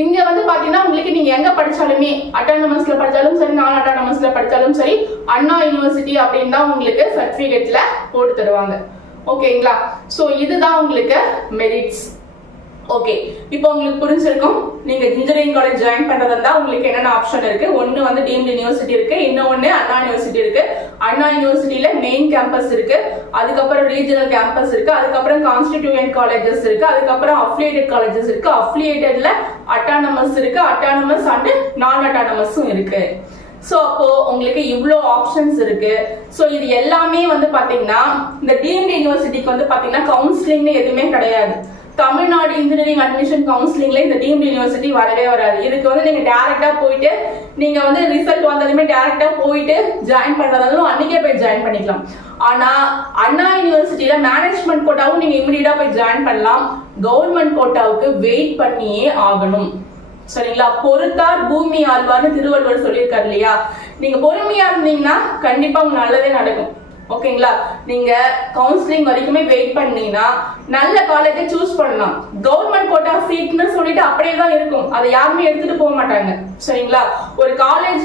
இங்க வந்து பாத்தீங்கன்னா உங்களுக்கு நீங்க எங்க படிச்சாலுமே, அட்டானமஸ்ல படிச்சாலும் சரி நான் அட்டானமஸ்ல படிச்சாலும் சரி, அண்ணா யூனிவர்சிட்டி அப்படின்னு தான் உங்களுக்கு சர்டிபிகேட்ல போட்டு தருவாங்க. ஓகேங்களா? சோ இதுதான் உங்களுக்கு மெரிட்ஸ். ஓகே, இப்போ உங்களுக்கு புரிஞ்சிருக்கும். நீங்க இன்ஜினியரிங் காலேஜ் ஜாயின் பண்றதா உங்களுக்கு என்னென்ன ஆப்ஷன் இருக்கு. ஒன்னு வந்து டீம்டு யூனிவர்சிட்டி இருக்கு, இன்னொன்னு அண்ணா யூனிவர்சிட்டி இருக்கு. அண்ணா யூனிவர்சிட்டியில மெயின் கேம்பஸ் இருக்கு, அதுக்கப்புறம் ரீஜனல் கேம்பஸ் இருக்கு, அதுக்கப்புறம் கான்ஸ்டிடியூயன்ட் காலேஜஸ் இருக்கு, அதுக்கப்புறம் அஃபிலியேட்டட் காலேஜஸ் இருக்கு, அஃபிலியேட்டட்ல அட்டானமஸ் இருக்கு, அட்டானமஸ் அண்ட் நான் அட்டானமஸும் இருக்கு. சோ அப்போ உங்களுக்கு இவ்ளோ ஆப்ஷன்ஸ் இருக்கு. சோ இது எல்லாமே வந்து பாத்தீங்கன்னா இந்த டீம்டு யூனிவர்சிட்டிக்கு வந்து பாத்தீங்கன்னா கவுன்சிலிங்னு எதுவுமே கிடையாது. தமிழ்நாடு இன்ஜினியரிங் அட்மிஷன் கவுன்சிலிங்ல இந்த டீம்டு யூனிவர்சிட்டி வரவே வராது. இதுக்கு வந்து நீங்க டைரக்டா போயிட்டு நீங்க வந்து ரிசல்ட் வந்ததுமே டைரக்டா போயிட்டு ஜாயின் பண்றதாலும் அன்னைக்கே போய் ஜாயின் பண்ணிக்கலாம். ஆனா அண்ணா யூனிவர்சிட்டியில மேனேஜ்மெண்ட் கோட்டாவும் நீங்க இமிடியேட்டா போய் ஜாயின் பண்ணலாம். கவர்மெண்ட் கோட்டாவுக்கு வெயிட் பண்ணியே ஆகணும். சரிங்களா? பொறுத்தார் பூமி ஆழ்வார்னு திருவள்ளுவர் சொல்லியிருக்காரு இல்லையா? நீங்க பொறுமையா இருந்தீங்கன்னா கண்டிப்பா உங்களுக்கு நல்லதே நடக்கும். ஓகேங்களா? நீங்க கவுன்சிலிங் வரைக்குமே வெயிட் பண்ணீங்கன்னா நல்ல காலேஜை சூஸ் பண்ணலாம். கவர்மெண்ட் கோட்டா சீட்னு சொல்லிட்டு அப்படியே தான் இருக்கும், அதை யாருமே எடுத்துட்டு போக மாட்டாங்க. சரிங்களா? ஒரு காலேஜ்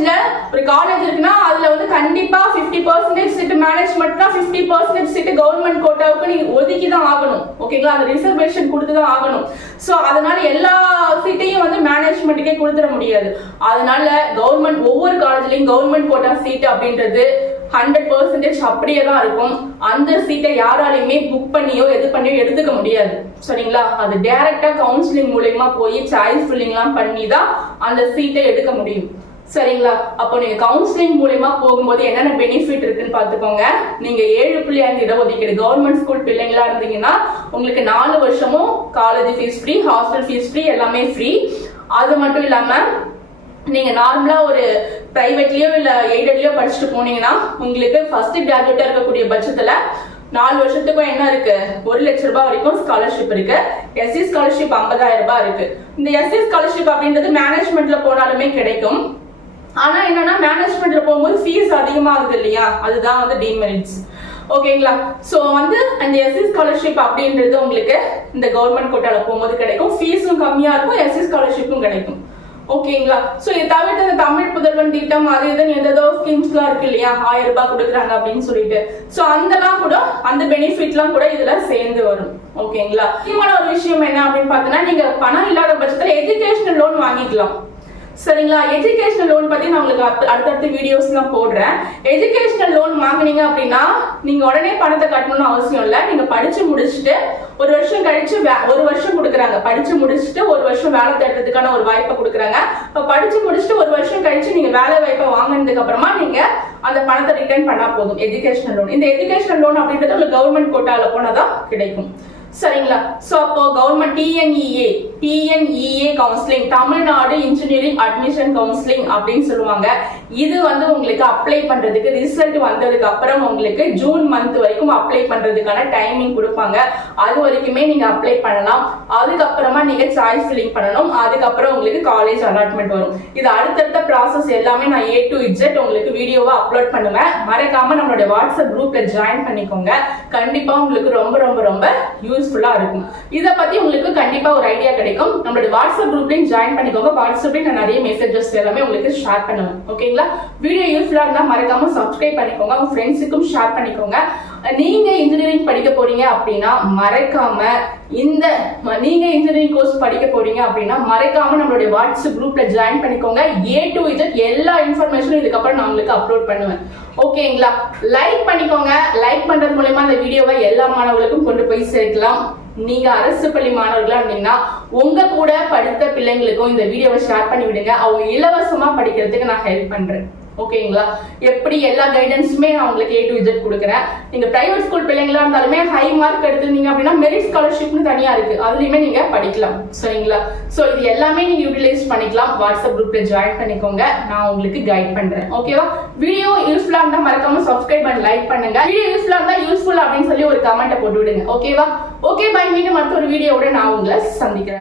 இருக்குன்னா அதுல வந்து கண்டிப்பா 50% சீட் மேனேஜ்மெண்ட்னா 50% சீட் கவர்மெண்ட் கோட்டாவுக்கு நீங்க ஒதுக்கி தான் ஆகணும். ஓகேங்களா? அந்த ரிசர்வேஷன் கொடுத்து தான் ஆகணும். சோ அதனால எல்லா சீட்டையும் வந்து மேனேஜ்மெண்ட்டுக்கே கொடுத்துட முடியாது. அதனால கவர்மெண்ட் ஒவ்வொரு காலேஜ்லயும் கவர்மெண்ட் கோட்டா சீட் அப்படின்றது 100% அப்படியே தான் இருக்கும். அந்த சீட்டை யாராலையுமே புக் பண்ணியோ எது பண்ணியோ எடுத்துக்க முடியாது. சரிங்களா? அது டைரக்டா கவுன்சிலிங் மூலமா போய் சாய்ஸ் ஃபில்லிங்லாம் பண்ணி தான் அந்த சீட்டை எடுக்க முடியும். சரிங்களா? அப்போ நீங்க கவுன்சிலிங் மூலமா போகும்போது என்னென்ன பெனிஃபிட் இருக்குன்னு பாத்துக்கோங்க. நீங்க 7.5 இடஒதுக்கீடு கவர்மெண்ட் ஸ்கூல் பிள்ளைங்களா இருந்தீங்கன்னா உங்களுக்கு 4 வருஷமும் college fees free, hostel fees free, எல்லாமே ஃப்ரீ. அது மட்டும் இல்லாம நீங்க நார்மலா ஒரு பிரைவேட்லயோ இல்ல எய்டட்லயோ படிச்சுட்டு போனீங்கன்னா உங்களுக்கு ஃபர்ஸ்ட் கிராஜுவேட்டா இருக்கக்கூடிய பட்சத்துல 4 வருஷத்துக்கும் என்ன இருக்கு, 1 லட்சம் ரூபாய் வரைக்கும் ஸ்காலர்ஷிப் இருக்கு. எஸ்சி ஸ்காலர்ஷிப் 50,000 ரூபாய் இருக்கு. இந்த எஸ்சி ஸ்காலர்ஷிப் அப்படின்றது மேனேஜ்மெண்ட்ல போனாலுமே கிடைக்கும். ஆனா என்னன்னா மேனேஜ்மெண்ட்ல போகும்போது ஃபீஸ் அதிகமாகுது இல்லையா, அதுதான் வந்து டிமெரிட்ஸ். ஓகேங்களா? சோ வந்து அந்த எஸ்சி ஸ்காலர்ஷிப் அப்படின்றது உங்களுக்கு இந்த கவர்மெண்ட் கோட்டால போகும்போது கிடைக்கும். ஃபீஸும் கம்மியா இருக்கும், எஸ்சி ஸ்காலர்ஷிப்பும் கிடைக்கும். ஓகேங்களா? சோ இதை தவிர்த்து இந்த தமிழ் புதல்வன் திட்டம் அது இதுன்னு ஏதோ ஸ்கீம்ஸ்லாம் இருக்கு இல்லையா, 1000 ரூபாய் கொடுக்குறாங்க அப்படின்னு சொல்லிட்டு, சோ அதெல்லாம் கூட அந்த பெனிஃபிட்லாம் கூட இதுல சேர்ந்து வரும். ஓகேங்களா? முக்கியமான ஒரு விஷயம் என்ன அப்படின்னு பார்த்தீங்கன்னா, நீங்க பணம் இல்லாத பட்சத்துல எஜுகேஷனல் லோன் வாங்கிக்கலாம். சரிங்களா? எஜுகேஷனல் லோன் பத்தி நான் உங்களுக்கு அடுத்தடுத்த வீடியோஸ்லாம் போடுறேன். எஜுகேஷனல் லோன் வாங்குனீங்க அப்படின்னா நீங்க உடனே பணத்தை கட்டணும்னு அவசியம் இல்லை. நீங்க படிச்சு முடிச்சுட்டு ஒரு வருஷம் கழிச்சு ஒரு வருஷம் கொடுக்குறாங்க. படிச்சு முடிச்சுட்டு ஒரு வருஷம் வேலை தேடுறதுக்கான ஒரு வாய்ப்பை கொடுக்குறாங்க. இப்ப படிச்சு முடிச்சுட்டு ஒரு வருஷம் கழிச்சு நீங்க வேலை வாய்ப்பை வாங்கினதுக்கு அப்புறமா நீங்க அந்த பணத்தை ரிட்டர்ன் பண்ணா போதும். Educational loan. இந்த எஜுகேஷனல் லோன் அப்படின்றது உங்களுக்கு கவர்மெண்ட் கோட்டால போனதான் கிடைக்கும். சரிங்களா? சோ அப்போ government TNEA counselling, Tamil Nadu engineering admission counselling அப்படின்னு சொல்லுவாங்க. இது வந்து உங்களுக்கு அப்ளை பண்றதுக்கு ரிசல்ட் வந்ததுக்கு அப்புறம் உங்களுக்கு ஜூன் மந்த் வரைக்கும் அப்ளை பண்றதுக்கான டைமிங் கொடுப்பாங்க. அது வரைக்குமே நீங்க அப்ளை பண்ணலாம். அதுக்கப்புறமா நீங்க சாய்ஸ் ஃபில்லிங் பண்ணணும். அதுக்கப்புறம் உங்களுக்கு காலேஜ் அலாட்மெண்ட் வரும். இது அடுத்தடுத்த ப்ராசஸ் எல்லாமே நான் A to Z உங்களுக்கு வீடியோவா அப்லோட் பண்ணுவேன். மறக்காம நம்மளுடைய வாட்ஸ்அப் குரூப்ல ஜாயின் பண்ணிக்கோங்க. கண்டிப்பா உங்களுக்கு ரொம்ப ரொம்ப ரொம்ப யூஸ்ஃபுல்லா இருக்கும். இத பத்தி உங்களுக்கு கண்டிப்பா ஒரு ஐடியா கிடைக்கும். நம்மளுடைய வாட்ஸ்அப் குரூப்லயும் ஜாயின் பண்ணிக்கோங்க. வாட்ஸ்அப்ல நான் நிறைய மெசேஜஸ் எல்லாமே உங்களுக்கு ஷேர் பண்ணுவேன். ஓகேங்களா? வீடியோ யூஸ்ஃபுல்லா இருந்தா மறக்காம சப்ஸ்கிரைப் பண்ணிக்கோங்க. உங்க ஃப்ரெண்ட்ஸுக்கும் ஷேர் பண்ணிக்கோங்க. நீங்க இன்ஜினியரிங் படிக்க போறீங்க அப்படின்னா மறக்காம நீங்க இன்ஜினியரிங் கோர்ஸ் படிக்க போறீங்க அப்படின்னா மறக்காம நம்மளுடைய வாட்ஸ்அப் குரூப்ல ஜாயின் பண்ணிக்கோங்க. A to Z எல்லா இன்ஃபர்மேஷனும் இதுக்கப்புறம் நான் உங்களுக்கு அப்லோட் பண்ணுவேன். ஓகேங்களா? லைக் பண்ணிக்கோங்க. லைக் பண்றது மூலமா அந்த வீடியோவை எல்லா மாணவர்களுக்கும் கொண்டு போய் சேர்க்கலாம். நீங்க அரசு பள்ளி மாணவர்களா இருந்தீங்கன்னா உங்க கூட படித்த பிள்ளைங்களுக்கும் இந்த வீடியோவை ஷேர் பண்ணி விடுங்க. அவங்க இலவசமா படிக்கிறதுக்கு நான் ஹெல்ப் பண்றேன். ஓகேங்களா? எப்படி எல்லா கைடன்ஸுமே நான் உங்களுக்கு A to Z கொடுக்குறேன். நீங்க பிரைவேட் ஸ்கூல் பிள்ளைங்களா இருந்தாலுமே ஹை மார்க் எடுத்துருந்தீங்க அப்படின்னா மெரிட் ஸ்காலர்ஷிப்னு தனியா இருக்கு. அதுலயுமே நீங்க படிக்கலாம். சரிங்களா? சோ இது எல்லாமே நீங்க யூட்டிலைஸ் பண்ணிக்கலாம். வாட்ஸ்அப் குரூப்ல ஜாயின் பண்ணிக்கோங்க. நான் உங்களுக்கு கைட் பண்றேன். ஓகேவா? வீடியோ யூஸ்ஃபுல்லா இருந்தா மறக்காம சப்ஸ்கிரைப் அண்ட் லைக் பண்ணுங்க. வீடியோ யூஸ்ஃபுல்லா இருந்தா யூஸ்ஃபுல் அப்படின்னு சொல்லி ஒரு கமெண்ட் போட்டு விடுங்க. ஓகேவா? Okay, bye. மீண்டும் அடுத்த ஒரு வீடியோவோட நான் உங்களை சந்திக்கிறேன்.